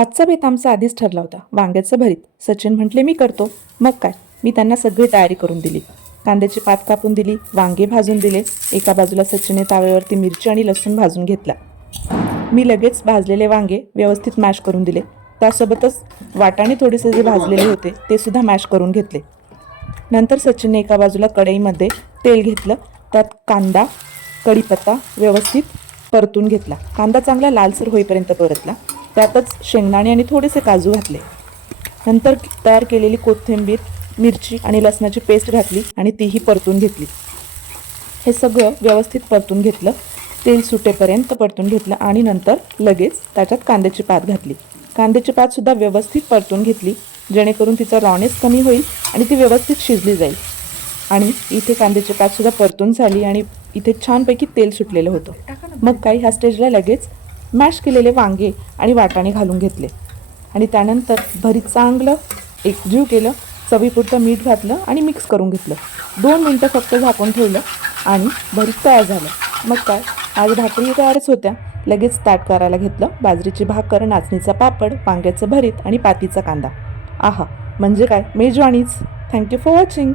आजचा बेत आमचा आधीच ठरला होता, वांग्याचं भरीत. सचिन म्हटले मी करतो. मग काय, मी त्यांना सगळी तयारी करून दिली. कांद्याची पात कापून दिली, वांगे भाजून दिले. एका बाजूला सचिनने ताव्यावरती मिरची आणि लसूण भाजून घेतला. मी लगेच भाजलेले वांगे व्यवस्थित मॅश करून दिले. त्यासोबतच वाटाणे थोडेसे जे भाजलेले होते ते सुद्धा मॅश करून घेतले. नंतर सचिनने एका बाजूला कढईमध्ये तेल घेतलं, त्यात कांदा, कढीपत्ता व्यवस्थित परतून घेतला. कांदा चांगला लालसर होईपर्यंत परतला. त्यातच शेंगदाणे आणि थोडेसे काजू घातले. नंतर तयार केलेली कोथिंबीर, मिरची आणि लसणाची पेस्ट घातली आणि तीही परतून घेतली. हे सगळं व्यवस्थित परतून घेतलं. तेल सुटेपर्यंत परतून घेतलं आणि नंतर लगेच त्याच्यात कांद्याची पात घातली. कांद्याची पातसुद्धा व्यवस्थित परतून घेतली, जेणेकरून तिचा रॉनेस कमी होईल आणि ती व्यवस्थित शिजली जाईल. आणि इथे कांद्याची पातसुद्धा परतून झाली आणि इथे छानपैकी तेल सुटलेलं होतं. मग काही ह्या स्टेजला लगेच मॅश केलेले वांगे आणि वाटाणे घालून घेतले आणि त्यानंतर भरीत चांगलं एकजीव केलं. चवीपुरतं मीठ घातलं आणि मिक्स करून घेतलं. 2 मिनटं फक्त झाकून ठेवलं आणि भरीत तयार झालं. मग काय, आज भाकरी तयारच होत्या. लगेच ताट करायला घेतलं. बाजरीची भाकर, नाचणीचा पापड, वांग्याचं भरीत आणि पातीचा कांदा. आहा, म्हणजे काय मेजवानीच. Thank you for watching.